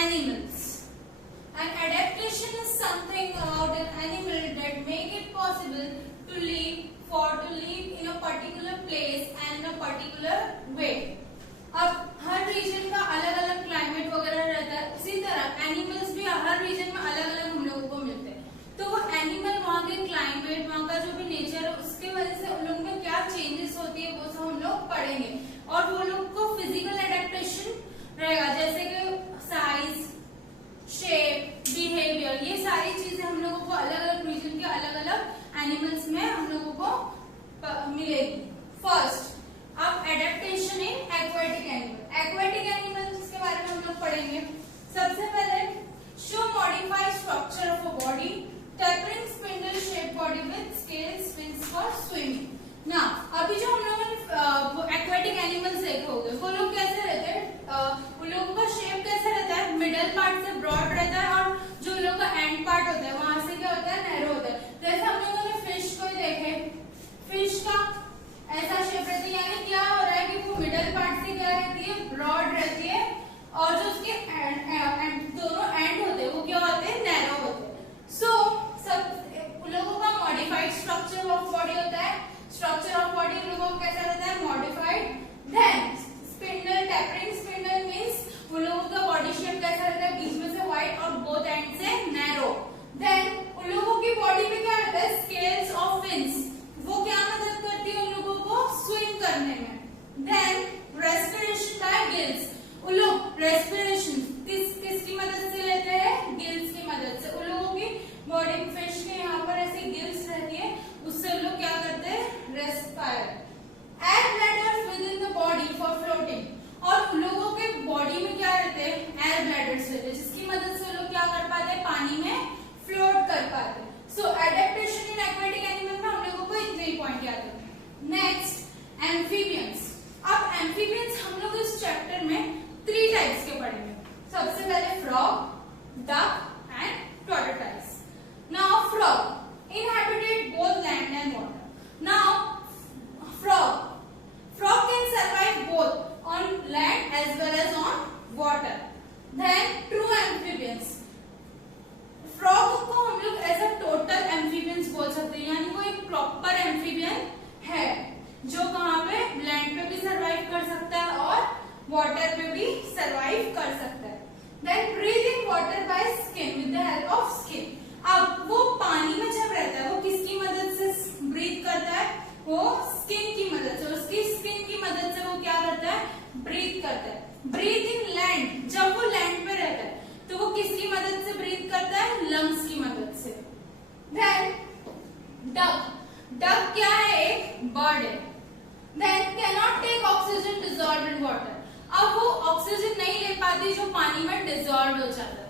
animals. An adaptation is something about an animal that make it possible to live in a particular place and in a particular way. अब हर reason का अलग अलग climate वगैरह रहता है, उसी तरह एनिमल्स भी हर रीजन में अलग अलग हम लोगों को मिलते हैं। तो वो एनिमल वहाँ के क्लाइमेट, वहाँ का जो भी नेचर है, उसके वजह से उन लोगों में क्या चेंजेस होती है वो सब हम लोग पढ़ेंगे। और वो लोग को फिजिकल एडेप्टेशन रहेगा, जैसे कि साइज, शेप, बिहेवियर, ये सारी चीजें हम लोगों को अलग अलग रीजन के अलग अलग एनिमल्स में हम लोगों को मिलेगी। फर्स्ट, अब adaptation in aquatic animal. Aquatic animals के बारे में हम लोग पढ़ेंगे। सबसे पहले, show modified structure of a body, tapering spindle shape body with scales, fins for swimming. ना अभी जो हम लोगों ने एक्वाटिक एनिमल्स देखे होंगे, वो लोग कैसे रहते हैं, उन लोगों का शेप कैसे रहता है, मिडल पार्ट से ब्रॉड रहता है और जो उन लोग का एंड पार्ट होता है वहां से क्या होता है, नैरो होता है। जैसे हम लोगों ने फिश को देखे, फिश का ऐसा शेप रहती है, यानी क्या हो रहा है कि वो मिडल पार्ट से क्या रहती है, ब्रॉड रहती है, और जो उसके दोनों एंड होते हैं वो क्या होते हैं, नैरो होते हैं। सो सब उन लोगों का मॉडिफाइड स्ट्रक्चर ऑफ बॉडी होता है। स्ट्रक्चर ऑफ बॉडी उन लोगों का कैसा रहता है, modified. Then spindle, tapering spindle means उन लोगों का बॉडी शेप कैसा रहता है, बीच में से वाइड और बोथ एंड से नैरो। देन उन लोगों की बॉडी में क्या रहता है, स्केल्स ऑफ फिन्स, वो क्या मदद करती है उन लोगों को स्विम करने में। देन रेस्पिरेशन बाय गिल्स, उन लोग रेस्पिरेशन किसकी मदद से लेते हैं, गिल्स की मदद से। उन लोगों की बॉडी, फिश के यहाँ पर ऐसी गिल्स रहती है, उससे उन लोग क्या करते हैं, respire. Air bladders with in the body for floating, और उन लोगों के बॉडी में क्या रहते हैं, एयर ब्लैडर्स रहते हैं, जिसकी मदद से लोग क्या कर पाते हैं, पानी में फ्लोट कर पाते हैं। सो एडेप्टेशन इन एक्वाटिक एनिमल में हम लोगों को इतने ही पॉइंट याद रखना। Next, amphibians. अब एम्फीबियंस हम लोग इस चैप्टर में 3 टाइप्स के पढ़ेंगे। सबसे पहले frog, duck and tortoise. Now frog inhabited both land and water. Now frog can survive both on land as well as on water. Then true amphibians, frog को हम लोग एज अ टोटल एम्फीबियंस बोल सकते हैं, यानी वो एक proper amphibian है जो कहाँ पे लैंड पे भी सरवाइव कर सकता है और वाटर पे भी सरवाइव कर सकता है। Then breathe in water by skin with the help of skin. अब वो पानी में जब रहता है वो किसकी मदद से ब्रीथ करता है, वो स्किन की मदद से, उसकी स्किन की मदद से वो क्या करता है, ब्रीथ करता है। ब्रीथ इन लैंड, जब वो लैंड पे रहता है तो वो किसकी मदद से ब्रीथ करता है, लंग्स की मदद से। देन डक, डक क्या है, एक बर्ड है। Then can not take oxygen dissolve in water, अब वो ऑक्सीजन नहीं ले पाती जो पानी में डिसॉल्व हो जाता है।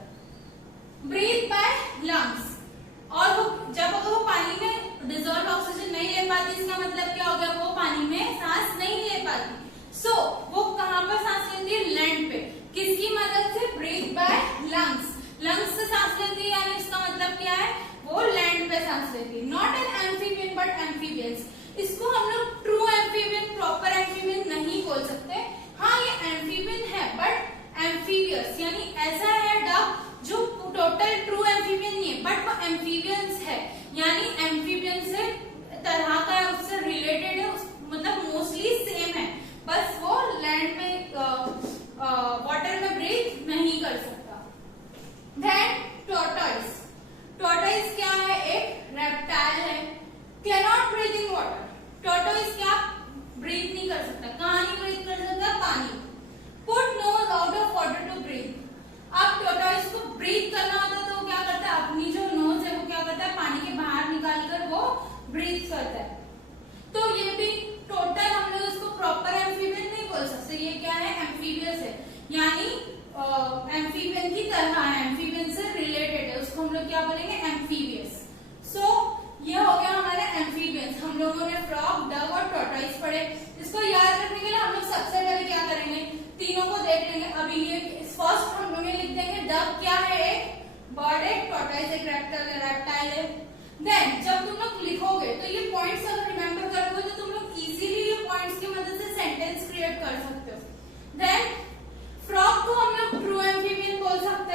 ब्रीथ बाय लंग्स, और वो जब अगर वो पानी में डिसॉल्व ऑक्सीजन नहीं ले पाती, इसका मतलब क्या हो गया, वो पानी में सांस नहीं ले पाती। सो वो कहाँ पर सांस लेती है, लैंड पे, किसकी मदद से, ब्रीथ बाय लंग्स, लंग्स से सांस लेती है, यानी इसका मतलब क्या है, वो लैंड पे सांस लेती है। Not an amphibian but amphibians, इसको हम लोग ट्रू एम्फीबियन, प्रॉपर एम्फीबियन नहीं बोल सकते। हाँ ये एम्फीबियन है बट एम्फीबियस, यानी ऐसा है डक जो टोटल ट्रू एम्फीबियन नहीं है बट वो एम्फीबियंस है, यानी एम्फीबियन से तरह का है, उससे रिलेटेड है, मतलब मोस्टली सेम है, बस वो लैंड में वाटर में ब्रीथ नहीं कर सकता। देन टॉर्टोइज, टॉर्टोइज क्या है, एक रेप्टाइल है, can not breathe in water. Tortoise क्या ब्रीथ नहीं कर सकता, कहाँ नहीं ब्रीथ कर सकता, पानी। Put nose out of water to breathe, अब टॉर्टोइज को ब्रीथ करना होता है तो वो क्या करता है, अपनी जो नोज है वो क्या करता है, पानी के बाहर निकालकर वो ब्रीथ करता है। तो ये भी टोटल हम लोग इसको प्रॉपर एम्फीबियन नहीं बोल सकते, ये क्या है, एम्फीबियस है, यानी एम्फीबियन की तरह है, एम्फीबियन से रिलेटेड है, उसको हम लोग क्या बोलेंगे, एम्फीबियस। सो ये हो गया हमारा एम्फीबियंस। हम लोगों ने फ्रॉग, डक और टॉर्टोइज पढ़े। इसको याद रखने के लिए हम लोग सबसे पहले क्या करेंगे, तीनों को देख लेंगे। अभी ये फर्स्ट हम लोग लिख देंगे, डक क्या है, एक बर्ड है, टॉर्टोइज एक रेप्टाइल है। देन जब तुम लोग लिखोगे तो ये पॉइंट्स अगर रिमेम्बर करोगे तो तुम लोग इजीली ये पॉइंट्स की मदद से सेंटेंस क्रिएट कर सकते हो। देन फ्रॉग को हम लोग ट्रू एम्फीबियन बोल सकते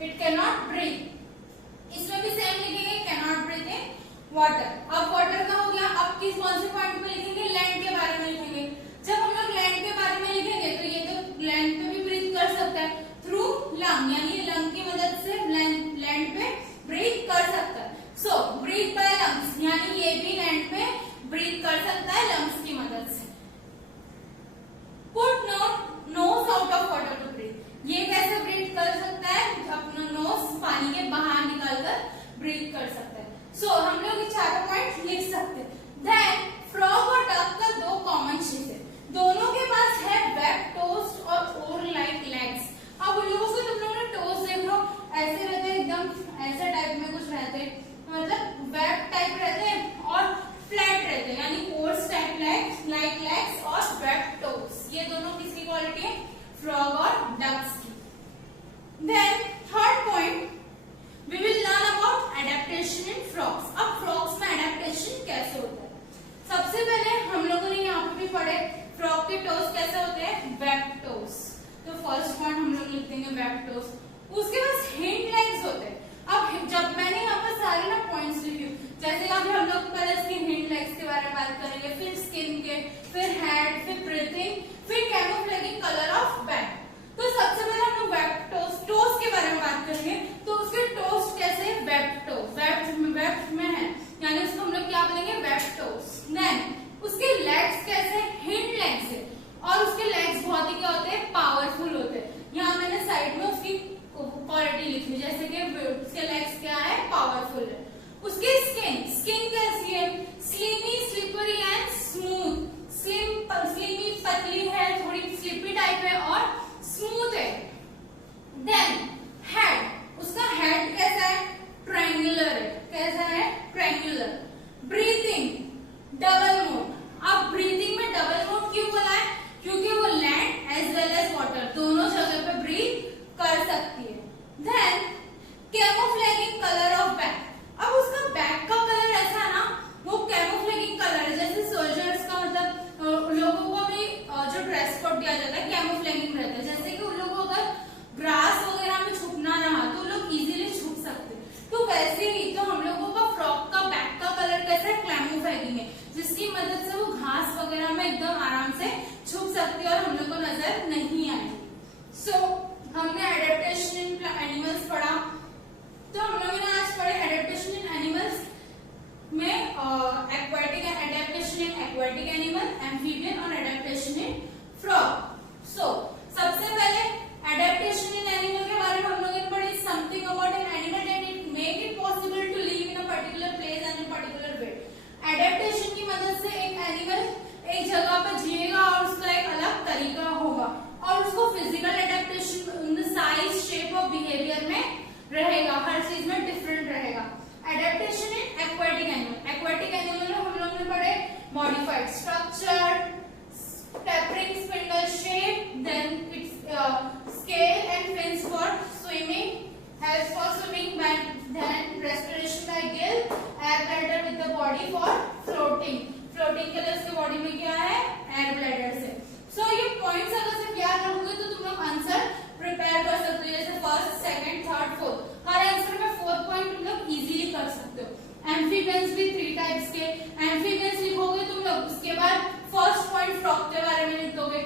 इट कैन नॉट ब्रीथ। इसमें भी सेम लिखेंगे, can not breathe in water. अब वाटर का हो गया, अब किस कौन से पॉइंट पे लिखेंगे, लैंड के बारे में लिखेंगे। जब हम लोग लैंड के बारे में लिखेंगे तो ये तो लैंड पे भी ब्रीथ कर सकता है थ्रू लंग, यानी लंग की मदद से लैंड पे ब्रीथ कर सकता है। सो ब्रीथ बाय लंग्स, यानी ये भी लैंड पे ब्रीथ कर सकता है लंग्स की मदद से। Put nose out of water to breathe, ये कैसे ब्रीथ कर सकता है, अपना नोज पानी के बाहर निकालकर ब्रीथ कर सकता है। सो हम लोग ये चारों पॉइंट लिख सकते हैं। देन फ्रॉग और डक का दो कॉमन चीज है, दोनों के पास है वेब टोस्ट और ओर लाइक लेग्स। अब उन लोगों से तुम लोगों ने टोस्ट देख लो, ऐसे रहते हैं, एकदम ऐसे टाइप में कुछ रहते हैं, मतलब वेब टाइप रहते हैं और फ्लैट रहते हैं, यानी ओर्स टाइप लाइक लेग्स और वेब टोस्ट। ये दोनों किसकी क्वालिटी है, फ्रॉग और डक्स की। Then third point we will learn about adaptation in frogs. अब फ्रॉग्स में एडेप्टेशन कैसे होता है, सबसे पहले हम लोगों ने यहाँ पे भी पढ़े फ्रॉग के टोस कैसे होते हैं, वेब टोस। तो फर्स्ट पॉइंट हम लोग लिख देंगे वेब टोस। उसके पास हिंड लेग्स होते हैं। अब जब मैंने यहाँ पर सारे ना पॉइंट्स लिखे, जैसे अभी हम लोग पहले इसके हिंड लेग्स के बारे में बात करेंगे, फिर स्किन के, फिर हेड, फिर ब्रीथिंग, फिर कैमोफ्लेजिंग कलर ऑफ बैक। तो सबसे पहले हम लोग वेब टोस के बारे में बात करेंगे। तो उसके टोस्ट कैसे, वेब टोस, वेब में है, यानी उसको हम लोग क्या बोलेंगे, वेब टोस। देन उसके लेग्स कैसे, हिंड लेग्स है, और उसके लेग्स बहुत ही क्या होते हैं, पावरफुल होते हैं। यहाँ मैंने साइड में उसकी क्वालिटी लिखी, जैसे कि उसके लेग्स क्या है, पावरफुल है। उसकी स्किन कैसी है, slimy, slippery and smooth. Slimy पतली है, थोड़ी स्लिपी टाइप है और स्मूथ है। देन हेड, उसका हेड कैसा है, ट्रायंगुलर है। कैसा है, ट्रायंगुलर। Breathing double mode. अब ब्रीथिंग में डबल मोड क्यों बोला है, क्योंकि वो land as well as water दोनों जगह पे ब्रीथ कर सकती है। Then camouflaging colour of back. अब उसका बैक का कलर ऐसा है ना, वो कैमोफ्लेजिंग कलर है, जैसे सोल्जर्स का मतलब लोगों को भी जो ड्रेस कोड दिया जाता है कैमोफ्लेजिंग रहता है, जैसे कि उन लोगों को अगर ग्रास वगैरह में छुपना रहा तो लोग इजीली छुप सकते हैं। तो वैसे ही तो हम लोगों का फ्रॉक का बैक का कलर कैसा है, कैमोफ्लेजिंग है, जिसकी मदद से वो घास वगैरह में एकदम आराम से छुप सकती है और हम लोग को नजर नहीं आएगी। सो हमने एडेप्टेशन इन एनिमल्स पढ़ा। तो हम लोगों ने आज पढ़े एडेप्टेशन इन एनिमल्स में aquatic adaptation in aquatic animal, amphibian और एडेप्टेशन इन फ्रॉग। सो सबसे पहले एडेप्टेशन इन एनिमल के बारे में हम लोगों ने पढ़ी, something about an animal that it make it possible to live in a particular place and in particular way. Adaptation की मदद से एक एनिमल एक जगह पर जिएगा और उसका एक अलग तरीका होगा, और उसको फिजिकल एडेप्टेशन साइज, शेप और बिहेवियर में रहेगा, हर चीज में डिफरेंट रहेगा। Adaptation in aquatic animal. Aquatic animal में हम लोग ने पढ़े modified structure, tapering spindle shape, then its scale and fins for swimming, helps for swimming, then respiration by gill, air bladder with the body for floating के लिए उसके body में क्या है, एयर ब्लैडर से। सो ये पॉइंट्स अगर से याद रखोगे तो तुम लोग आंसर प्रिपेयर कर सकते हो, जैसे फर्स्ट, सेकंड, थर्ड, फोर्थ। हर आंसर में फोर्थ पॉइंट तुम लोग इजीली कर सकते हो। एम्फीबियंस भी 3 टाइप्स के, एम्फीबियंस लिखोगे तुम लोग, उसके बाद फर्स्ट पॉइंट फ्रॉग के बारे में लिखोगे,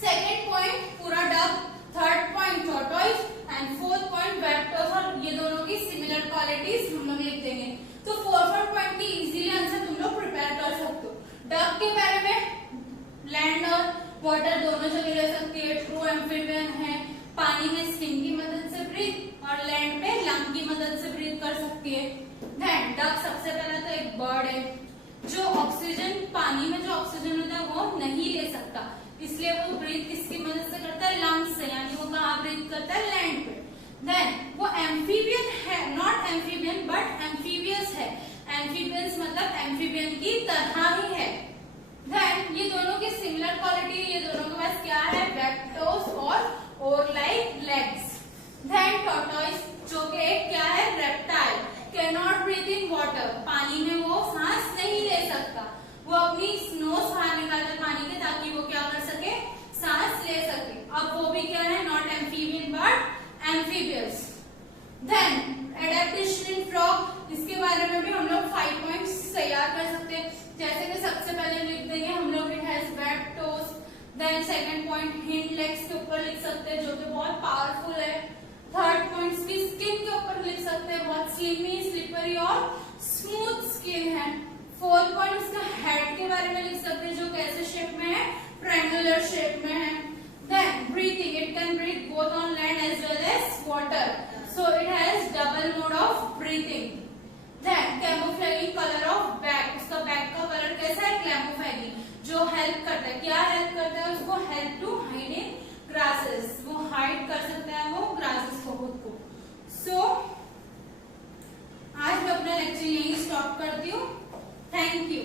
सेकंड पॉइंट पूरा duck, third point tortoise and fourth point web. और ये दोनों की सिमिलर क्वालिटीज हम लोग लिख देंगे। तो फोर्थ पॉइंट की इजीली आंसर तुम लोग प्रिपेयर कर सकते हो। डक के बारे में लैंड और वाटर दोनों जगह रह सकती है, ट्रू एम्फीबियन है, पानी में स्किन की मदद से ब्रीथ और लैंड पे लंग की मदद से ब्रीथ कर सकती है। देन डक सबसे पहले तो एक बर्ड है जो ऑक्सीजन, पानी में जो ऑक्सीजन होता है वो नहीं ले सकता, इसलिए वो ब्रीथ किसकी मदद से करता है, लंग्स से, यानी वो कहाँ ब्रीथ करता है, लैंड पे। देन वो एम्फीबियन है, नॉट एम्फीबियन बट एम्फीबियस है। एम्फीबियस मतलब एम्फीबियन की तरह ही है। देन ये दोनों की सिमिलर क्वालिटी, ये दोनों के पास क्या है, वेब टोस और oar like legs. Then tortoise जो कि एक क्या है, reptile, can not breathe in water, पानी में वो सांस नहीं ले सकता, वो अपनी नोज बाहर निकालकर पानी के ताकि वो क्या कर सके, सांस ले सके। बहुत पावरफुल है। थर्ड पॉइंट इसकी स्किन के ऊपर लिख सकते हैं, बहुत स्लिमी, स्लिपरी और स्मूथ स्किन है। फोर्थ पॉइंट इसका हेड के बारे में लिख सकते हैं, जो कैसे शेप में है, ट्रायंगुलर शेप में है। Then breathing, it can breathe both on land as well as water, so it has double mode of breathing. Then camouflaging colour of back, उसका बैक का कलर कैसा है, कैमोफ्लेजिंग, जो हेल्प करता है, क्या हेल्प करता है उसको, help to hide in grasses, वो हाइड कर सकता है वो ग्रासेस को खुद को। सो आज मैं अपना लेक्चर यहीं स्टॉप करती हूँ। Thank you.